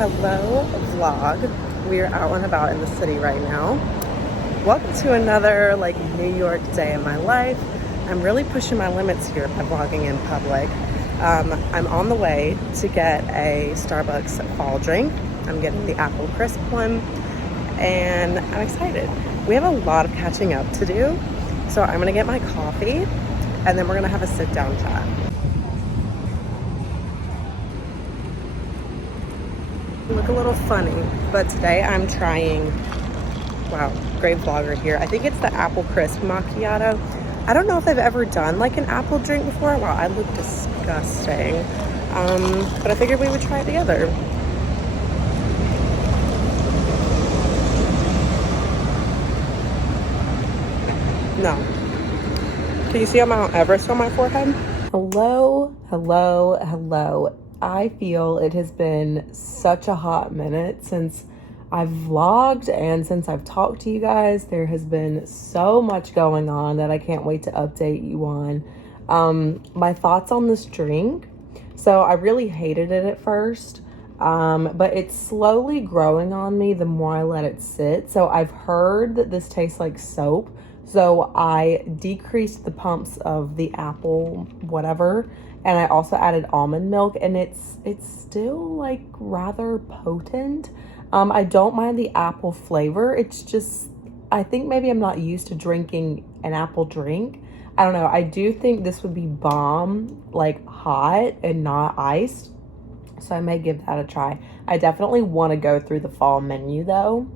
Hello vlog. We are out and about in the city right now. Welcome to another New York day in my life. I'm really pushing my limits here by vlogging in public. I'm on the way to get a Starbucks fall drink. I'm getting the apple crisp one and I'm excited. We have a lot of catching up to do. So I'm gonna get my coffee and then we're gonna have a sit down chat. Look a little funny, but today I'm trying, wow, great vlogger here. I think it's the apple crisp macchiato. I don't know if I've ever done an apple drink before. Wow, I look disgusting. But I figured we would try it together. No. Can you see Mount Everest on my forehead? Hello, hello, hello. I feel it has been such a hot minute since I've vlogged and since I've talked to you guys. There has been so much going on that I can't wait to update you on. My thoughts on this drink. So I really hated it at first, but it's slowly growing on me the more I let it sit. So I've heard that this tastes like soap. So I decreased the pumps of the apple whatever, and I also added almond milk, and it's still rather potent. I don't mind the apple flavor. It's just, I think maybe I'm not used to drinking an apple drink. I don't know. I do think this would be bomb, hot and not iced. So I may give that a try. I definitely want to go through the fall menu though.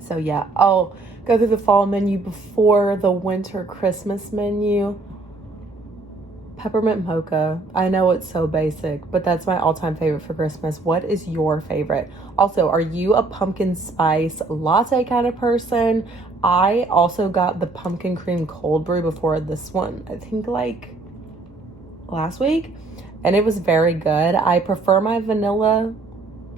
So yeah, I'll go through the fall menu before the winter Christmas menu. Peppermint mocha. I know it's so basic, but that's my all-time favorite for Christmas. What is your favorite? Also, are you a pumpkin spice latte kind of person? I also got the pumpkin cream cold brew before this one, I think last week, and it was very good. I prefer my vanilla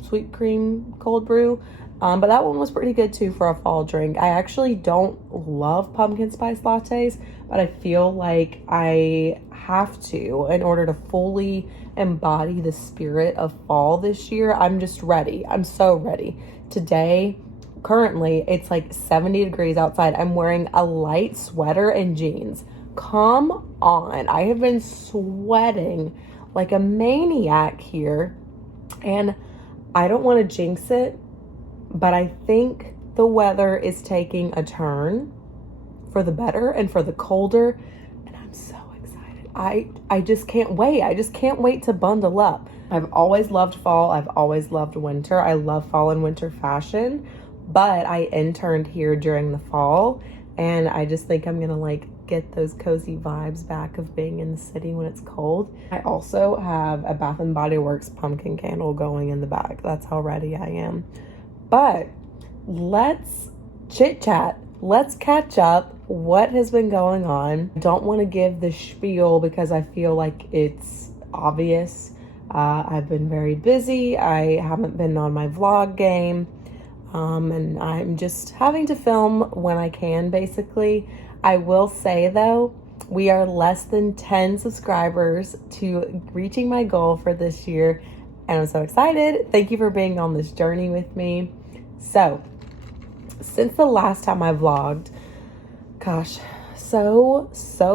sweet cream cold brew, but that one was pretty good too for a fall drink. I actually don't love pumpkin spice lattes, but I feel like I have to in order to fully embody the spirit of fall this year. I'm just ready. I'm so ready. Today, currently, it's 70 degrees outside. I'm wearing a light sweater and jeans. Come on. I have been sweating like a maniac here, and I don't want to jinx it, but I think the weather is taking a turn for the better and for the colder, and I'm so excited. I just can't wait. I just can't wait to bundle up. I've always loved fall. I've always loved winter. I love fall and winter fashion, but I interned here during the fall, and I just think I'm gonna get those cozy vibes back of being in the city when it's cold. I also have a Bath and Body Works pumpkin candle going in the back. That's how ready I am. But let's chit chat. Let's catch up. What has been going on? I don't want to give the spiel because I feel like it's obvious. I've been very busy. I haven't been on my vlog game. And I'm just having to film when I can, basically. I will say though, we are less than 10 subscribers to reaching my goal for this year, and I'm so excited. Thank you for being on this journey with me. So, since the last time I vlogged, gosh, so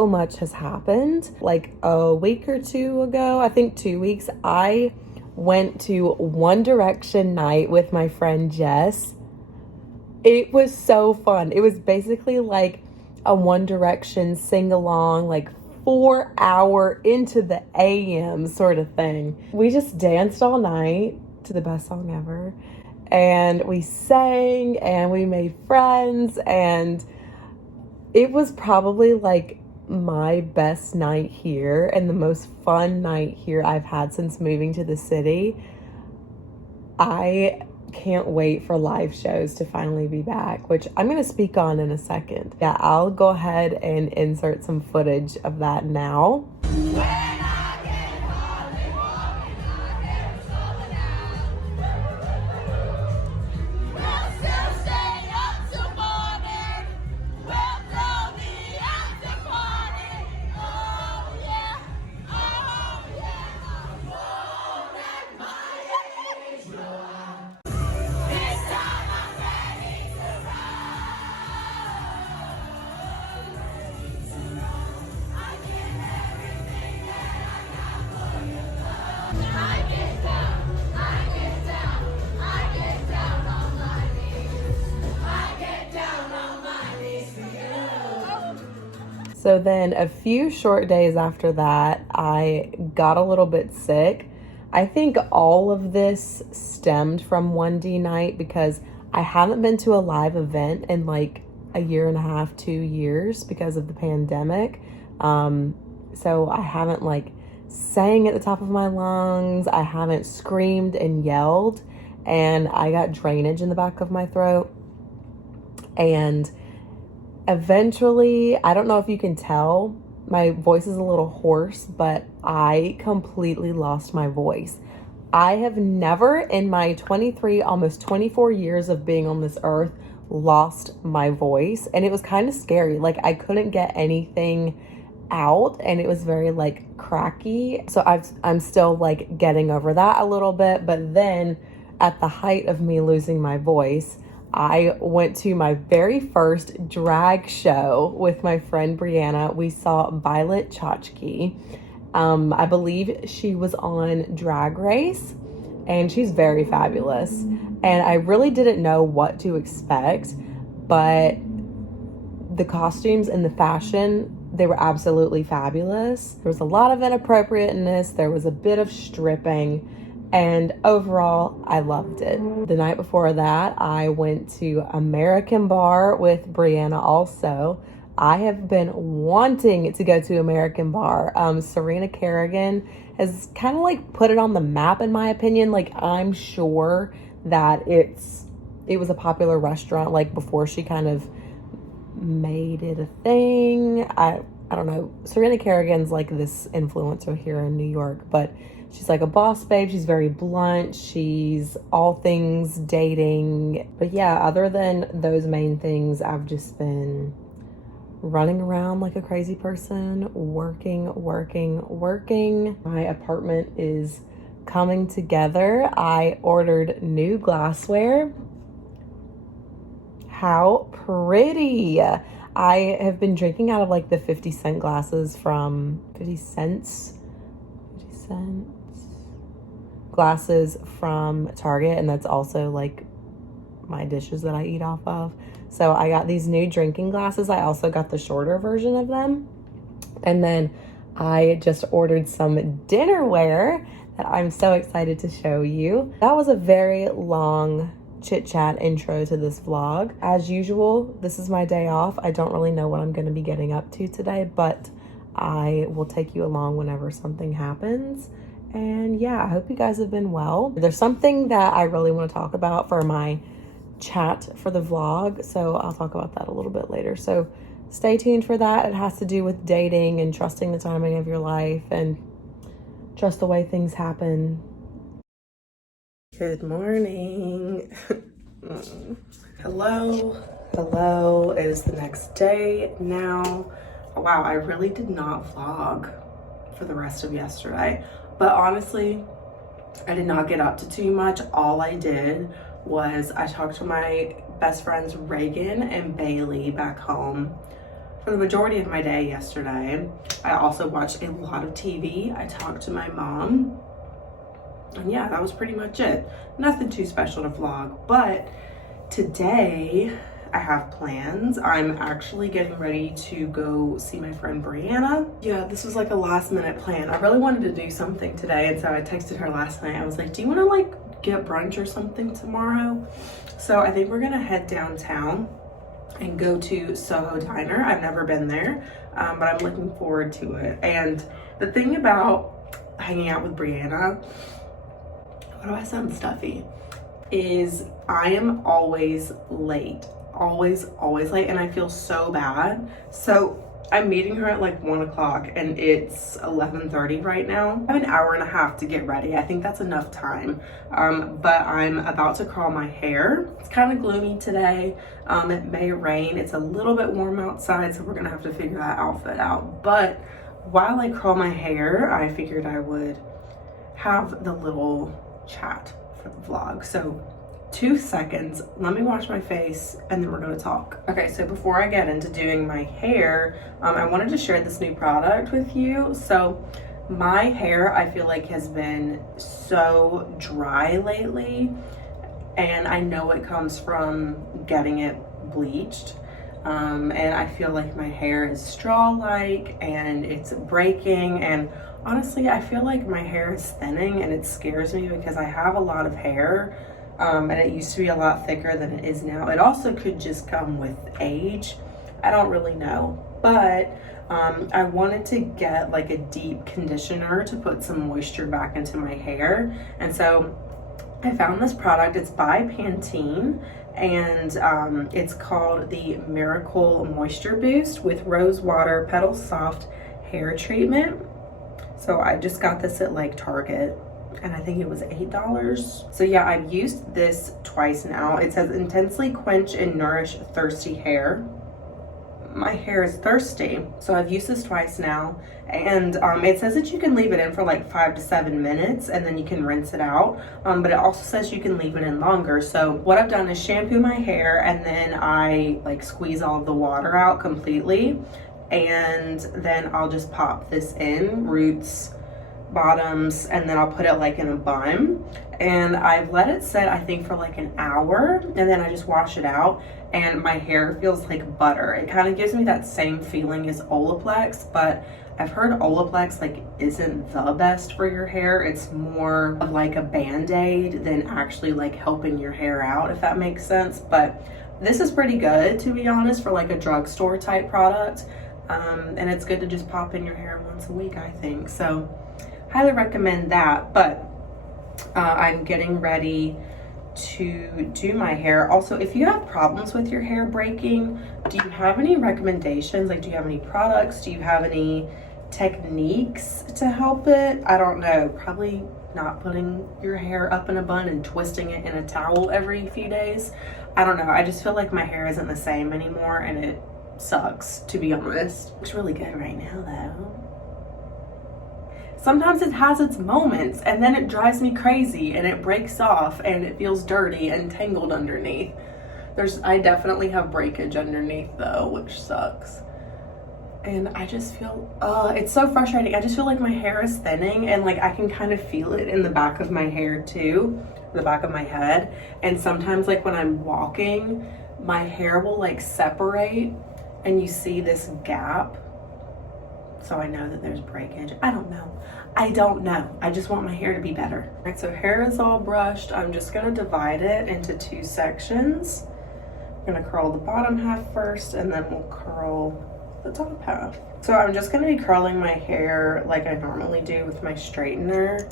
much has happened. A week or two ago, I think 2 weeks, I went to One Direction night with my friend Jess. It was so fun. It was basically a One Direction sing-along, 4-hour into the AM sort of thing. We just danced all night to the best song ever, and we sang and we made friends, and it was probably my best night here and the most fun night here I've had since moving to the city. I can't wait for live shows to finally be back, which I'm going to speak on in a second. Yeah, I'll go ahead and insert some footage of that now. So then a few short days after that, I got a little bit sick. I think all of this stemmed from 1D night because I haven't been to a live event in like a year and a half, 2 years because of the pandemic. So I haven't like sang at the top of my lungs. I haven't screamed and yelled, and I got drainage in the back of my throat. And eventually, I don't know if you can tell, my voice is a little hoarse, but I completely lost my voice. I have never in my 23, almost 24 years of being on this earth lost my voice. And it was kind of scary. Like I couldn't get anything out and it was very like cracky. So I'm still like getting over that a little bit. But then at the height of me losing my voice, I went to my very first drag show with my friend Brianna. We saw Violet Chachki. I believe she was on Drag Race, and she's very fabulous. And I really didn't know what to expect, but the costumes and the fashion, they were absolutely fabulous. There was a lot of inappropriateness. There was a bit of stripping. And overall, I loved it. The night before that, I went to American Bar with Brianna also. I have been wanting to go to American Bar. Serena Kerrigan has kind of like put it on the map in my opinion. Like I'm sure that it was a popular restaurant like before she kind of made it a thing. I don't know. Serena Kerrigan's like this influencer here in New York, but she's like a boss babe. She's very blunt. She's all things dating. But yeah, other than those main things, I've just been running around like a crazy person, working. My apartment is coming together. I ordered new glassware. How pretty. I have been drinking out of like the 50-cent glasses from 50 cents glasses from Target, and that's also like my dishes that I eat off of. So I got these new drinking glasses. I also got the shorter version of them. And then I just ordered some dinnerware that I'm so excited to show you. That was a very long chit chat intro to this vlog. As usual, this is my day off. I don't really know what I'm going to be getting up to today, but I will take you along whenever something happens. And yeah, I hope you guys have been well. There's something that I really want to talk about for my chat for the vlog, so I'll talk about that a little bit later. So stay tuned for that. It has to do with dating and trusting the timing of your life and trust the way things happen. Good morning. Hello. It is the next day now. Wow, I really did not vlog for the rest of yesterday. But honestly, I did not get up to too much. All I did was I talked to my best friends Reagan and Bailey back home for the majority of my day yesterday. I also watched a lot of TV. I talked to my mom. And yeah, that was pretty much it. Nothing too special to vlog. But today I have plans. I'm actually getting ready to go see my friend Brianna. Yeah, this was like a last minute plan. I really wanted to do something today, and so I texted her last night. I was like, do you want to like get brunch or something tomorrow? So I think we're gonna head downtown and go to Soho Diner. I've never been there, but I'm looking forward to it. And the thing about hanging out with Brianna, why do I sound stuffy, is I am always late. Always late, and I feel so bad. So I'm meeting her at like 1 o'clock and it's 11:30 right now. I have an hour and a half to get ready. I think that's enough time. But I'm about to curl my hair. It's kind of gloomy today. It may rain. It's a little bit warm outside, so we're gonna have to figure that outfit out. But while I curl my hair, I figured I would have the little chat for the vlog. So 2 seconds, let me wash my face and then we're gonna talk. Okay, so before I get into doing my hair, I wanted to share this new product with you. So my hair, I feel like, has been so dry lately, and I know it comes from getting it bleached. And I feel like my hair is straw-like and it's breaking, and honestly I feel like my hair is thinning, and it scares me because I have a lot of hair, and it used to be a lot thicker than it is now. It also could just come with age, I don't really know, but I wanted to get like a deep conditioner to put some moisture back into my hair, and so I found this product. It's by Pantene, and it's called the Miracle Moisture Boost with Rose Water Petal Soft Hair Treatment. So I just got this at like Target, and I think it was $8. So yeah, I've used this twice now. It says intensely quench and nourish thirsty hair. My hair is thirsty, so I've used this twice now, and it says that you can leave it in for like 5 to 7 minutes and then you can rinse it out, but it also says you can leave it in longer. So what I've done is shampoo my hair, and then I like squeeze all of the water out completely, and then I'll just pop this in, roots, bottoms, and then I'll put it like in a bun, and I've let it sit I think for like an hour, and then I just wash it out, and my hair feels like butter. It kind of gives me that same feeling as Olaplex, but I've heard Olaplex like isn't the best for your hair. It's more of like a band-aid than actually like helping your hair out, if that makes sense. But this is pretty good, to be honest, for like a drugstore type product, and it's good to just pop in your hair once a week, I think. So highly recommend that. But I'm getting ready to do my hair. Also, if you have problems with your hair breaking, do you have any recommendations? Like, do you have any products? Do you have any techniques to help it? I don't know, probably not putting your hair up in a bun and twisting it in a towel every few days. I don't know, I just feel like my hair isn't the same anymore, and it sucks, to be honest. Looks really good right now though. Sometimes it has its moments, and then it drives me crazy and it breaks off and it feels dirty and tangled underneath. I definitely have breakage underneath though, which sucks. And I just feel, it's so frustrating. I just feel like my hair is thinning, and like I can kind of feel it in the back of my hair too, the back of my head. And sometimes like when I'm walking, my hair will like separate and you see this gap. So I know that there's breakage. I don't know. I just want my hair to be better. All right, so hair is all brushed. I'm just gonna divide it into 2 sections. I'm gonna curl the bottom half first, and then we'll curl the top half. So I'm just gonna be curling my hair like I normally do with my straightener,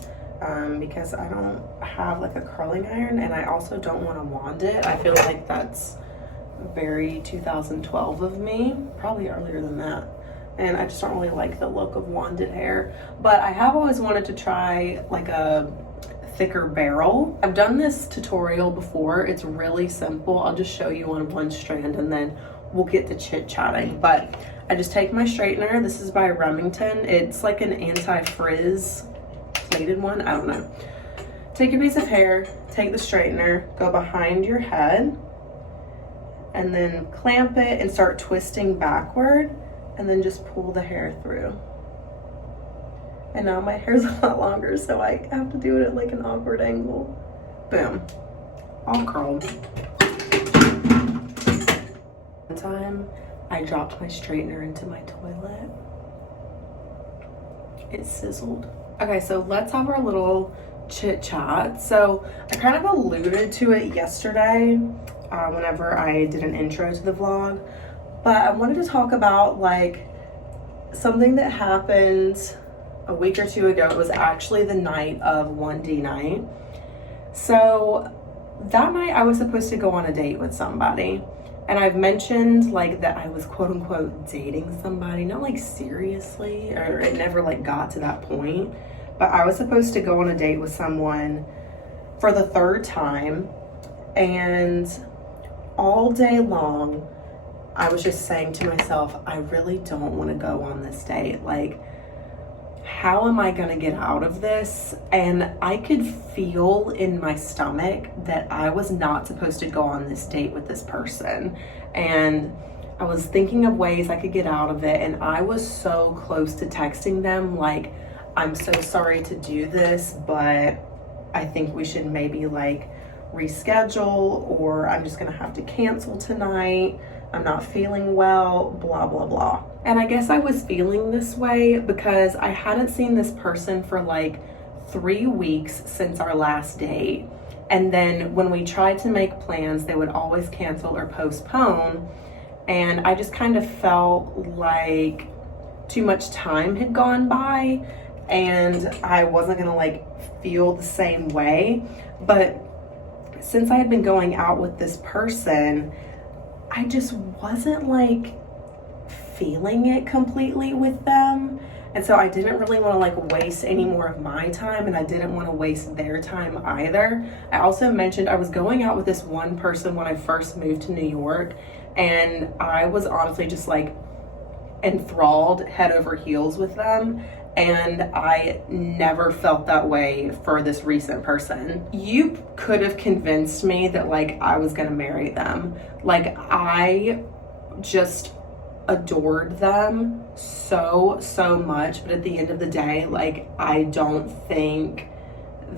because I don't have like a curling iron, and I also don't wanna wand it. I feel like that's very 2012 of me, probably earlier than that. And I just don't really like the look of wanded hair. But I have always wanted to try like a thicker barrel. I've done this tutorial before. It's really simple. I'll just show you on one strand and then we'll get to chit-chatting. But I just take my straightener. This is by Remington. It's like an anti-frizz plated one. I don't know. Take a piece of hair, take the straightener, go behind your head, and then clamp it and start twisting backward, and then just pull the hair through. And now my hair's a lot longer, so I have to do it at like an awkward angle. Boom, all curled. One time, I dropped my straightener into my toilet. It sizzled. Okay, so let's have our little chit chat. So I kind of alluded to it yesterday whenever I did an intro to the vlog, but I wanted to talk about like something that happened a week or 2 ago. It was actually the night of 1D night. So that night I was supposed to go on a date with somebody, and I've mentioned like that I was quote unquote dating somebody, not like seriously, or it never like got to that point, but I was supposed to go on a date with someone for the 3rd time, and all day long I was just saying to myself, I really don't want to go on this date. Like, how am I gonna get out of this? And I could feel in my stomach that I was not supposed to go on this date with this person. And I was thinking of ways I could get out of it, and I was so close to texting them like, I'm so sorry to do this, but I think we should maybe like reschedule, or I'm just gonna have to cancel tonight. I'm not feeling well, blah, blah, blah. And I guess I was feeling this way because I hadn't seen this person for like 3 weeks since our last date. And then when we tried to make plans, they would always cancel or postpone. And I just kind of felt like too much time had gone by and I wasn't gonna like feel the same way. But since I had been going out with this person, I just wasn't like feeling it completely with them. And so I didn't really want to like waste any more of my time, and I didn't want to waste their time either. I also mentioned I was going out with this one person when I first moved to New York, and I was honestly just like enthralled head over heels with them. And I never felt that way for this recent person. You could have convinced me that like I was gonna marry them. Like I just adored them so much, but at the end of the day, like I don't think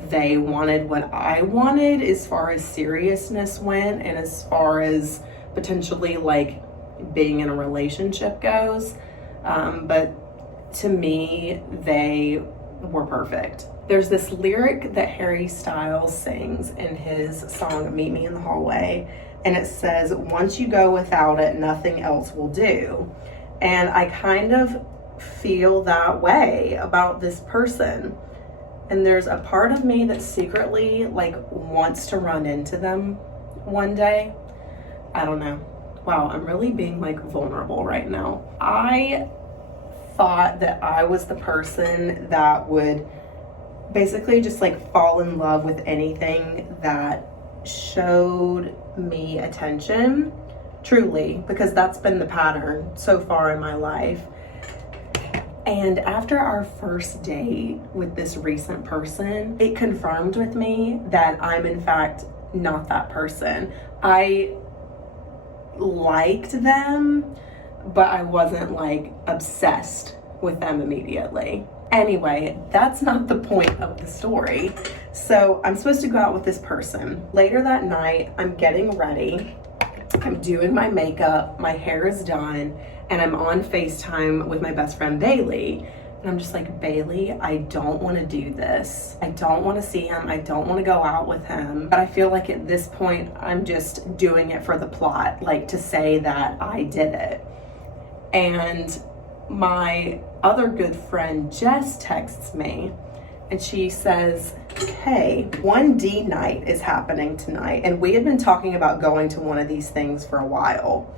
they wanted what I wanted as far as seriousness went and as far as potentially like being in a relationship goes. But to me, they were perfect. There's this lyric that Harry Styles sings in his song Meet Me in the Hallway, and it says, once you go without it, nothing else will do. And I kind of feel that way about this person. And there's a part of me that secretly like wants to run into them one day. I don't know. Wow, I'm really being like vulnerable right now. I thought that I was the person that would basically just like fall in love with anything that showed me attention, truly, because that's been the pattern so far in my life. And after our first date with this recent person, it confirmed with me that I'm in fact not that person. I liked them, but I wasn't like obsessed with them immediately. Anyway, that's not the point of the story. So I'm supposed to go out with this person. Later that night, I'm getting ready. I'm doing my makeup, my hair is done, and I'm on FaceTime with my best friend Bailey. And I'm just like, Bailey, I don't want to do this. I don't want to see him. I don't want to go out with him. But I feel like at this point, I'm just doing it for the plot, like to say that I did it. And my other good friend Jess texts me and she says, hey, 1D night is happening tonight. And we had been talking about going to one of these things for a while.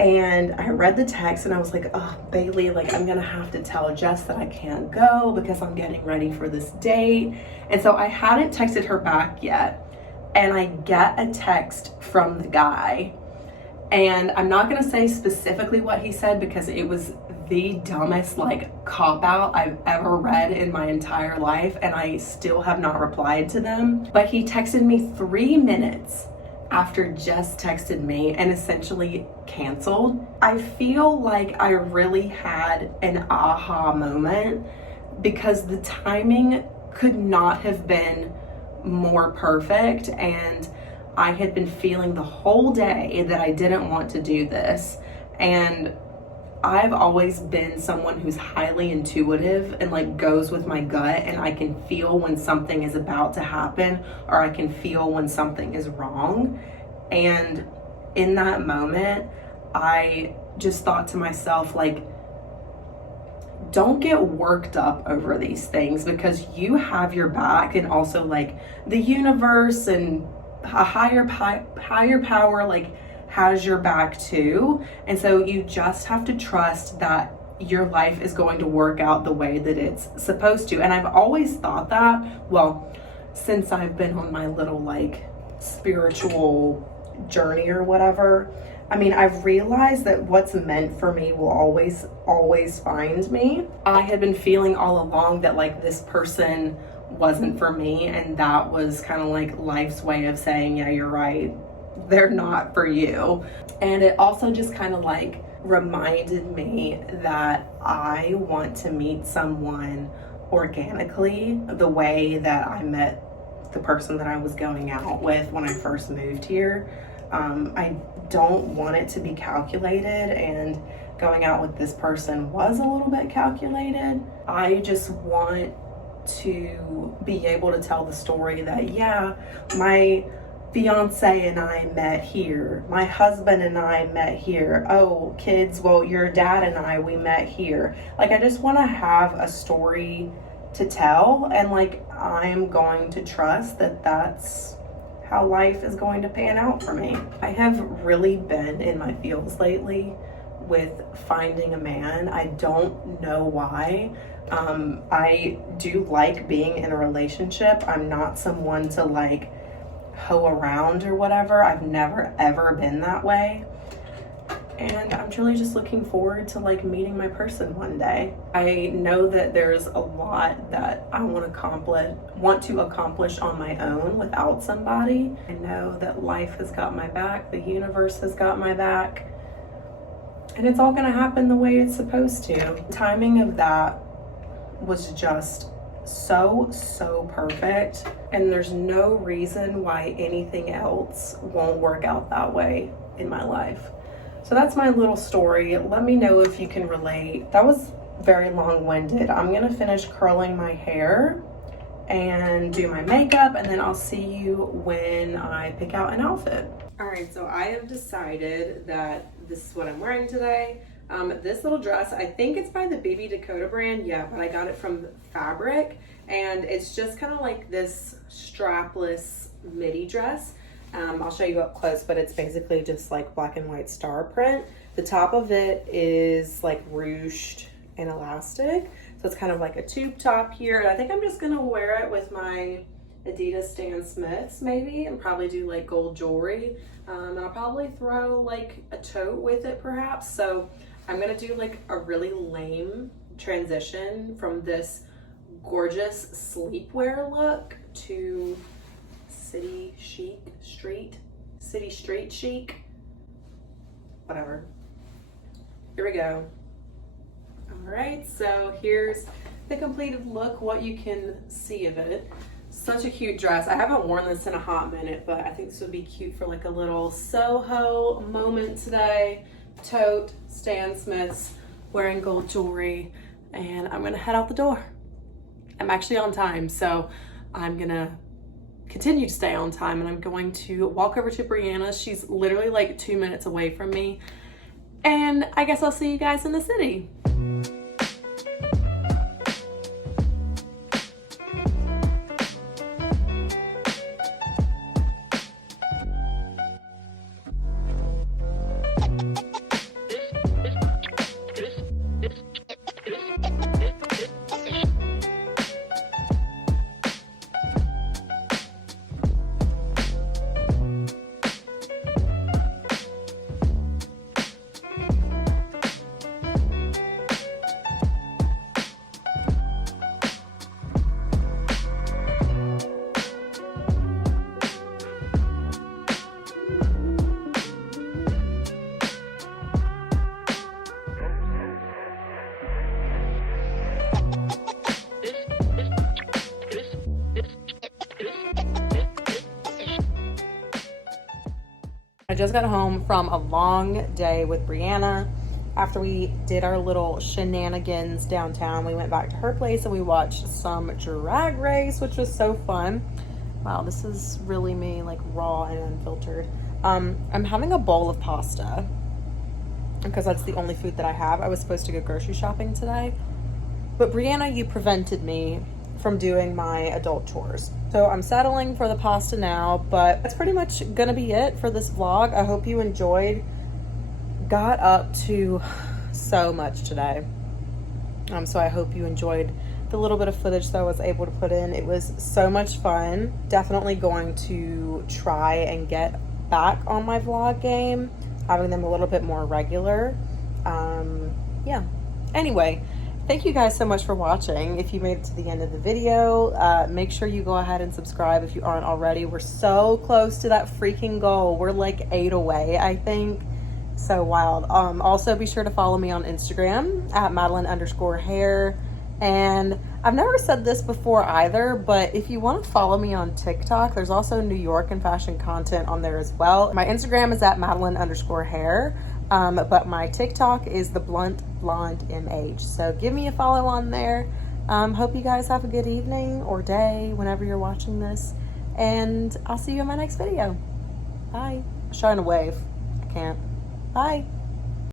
And I read the text and I was like, oh, Bailey, like I'm gonna have to tell Jess that I can't go because I'm getting ready for this date. And so I hadn't texted her back yet. And I get a text from the guy. And I'm not gonna say specifically what he said because it was the dumbest like cop out I've ever read in my entire life, and I still have not replied to them. But he texted me 3 minutes after Jess texted me and essentially canceled. I feel like I really had an aha moment because the timing could not have been more perfect, and I had been feeling the whole day that I didn't want to do this. And I've always been someone who's highly intuitive and like goes with my gut, and I can feel when something is about to happen or I can feel when something is wrong. And in that moment, I just thought to myself, like, don't get worked up over these things because you have your back, and also like the universe and a higher power like has your back too. And so you just have to trust that your life is going to work out the way that it's supposed to. And I've always thought that, well, since I've been on my little like spiritual journey or whatever. I mean, I've realized that what's meant for me will always find me. I had been feeling all along that like this person wasn't for me, and that was kind of like life's way of saying, yeah, you're right, they're not for you. And it also just kind of like reminded me that I want to meet someone organically the way that I met the person that I was going out with when I first moved here. I don't want it to be calculated, and going out with this person was a little bit calculated. I just want to be able to tell the story that, yeah, my fiance and I met here, my husband and I met here, oh kids, well your dad and I, we met here. Like, I just want to have a story to tell, and like, I'm going to trust that that's how life is going to pan out for me. I have really been in my feels lately with finding a man. I don't know why. I do like being in a relationship. I'm not someone to like hoe around or whatever. I've never ever been that way. And I'm truly just looking forward to like meeting my person one day. I know that there's a lot that I want to accomplish on my own without somebody. I know that life has got my back, the universe has got my back, and it's all gonna happen the way it's supposed to. The timing of that was just so perfect, and there's no reason why anything else won't work out that way in my life. So that's my little story. Let me know if you can relate. That was very long-winded. I'm gonna finish curling my hair and do my makeup, and then I'll see you when I pick out an outfit. All right, so I have decided that this is what I'm wearing today. This little dress, I think it's by the Baby Dakota brand, yeah, but I got it from Fabric, and it's just kind of like this strapless midi dress. I'll show you up close, but it's basically just like black and white star print. The top of it is like ruched and elastic, so it's kind of like a tube top here, and I think I'm just gonna wear it with my Adidas Stan Smiths maybe, and probably do like gold jewelry, and I'll probably throw like a tote with it perhaps. So I'm gonna do like a really lame transition from this gorgeous sleepwear look to city street chic, whatever. Here we go. All right, so here's the completed look, what you can see of it. Such a cute dress. I haven't worn this in a hot minute, but I think this would be cute for like a little Soho moment today. Tote, Stan Smiths, wearing gold jewelry, and I'm gonna head out the door. I'm actually on time, so I'm gonna continue to stay on time, and I'm going to walk over to Brianna's. She's literally like 2 minutes away from me, and I guess I'll see you guys in the city. I just got home from a long day with Brianna. After we did our little shenanigans downtown, we went back to her place and we watched some drag race, which was so fun. Wow, this is really me, like raw and unfiltered. I'm having a bowl of pasta because that's the only food that I have. I was supposed to go grocery shopping today, but Brianna, you prevented me from doing my adult chores. So I'm settling for the pasta now, but that's pretty much gonna be it for this vlog. I hope you enjoyed. Got up to so much today. So I hope you enjoyed the little bit of footage that I was able to put in. It was so much fun. Definitely going to try and get back on my vlog game, having them a little bit more regular. Yeah. Anyway, thank you guys so much for watching. If you made it to the end of the video, make sure you go ahead and subscribe if you aren't already. We're so close to that freaking goal. We're like 8 away, I think. So wild. Also be sure to follow me on Instagram at Madalyn_hair. And I've never said this before either, but if you want to follow me on TikTok, there's also New York and fashion content on there as well. My Instagram is at Madalyn_hair, but my TikTok is thebluntblondemh. So give me a follow on there. Hope you guys have a good evening or day whenever you're watching this, and I'll see you in my next video. Bye. I'm trying to wave. I can't. Bye.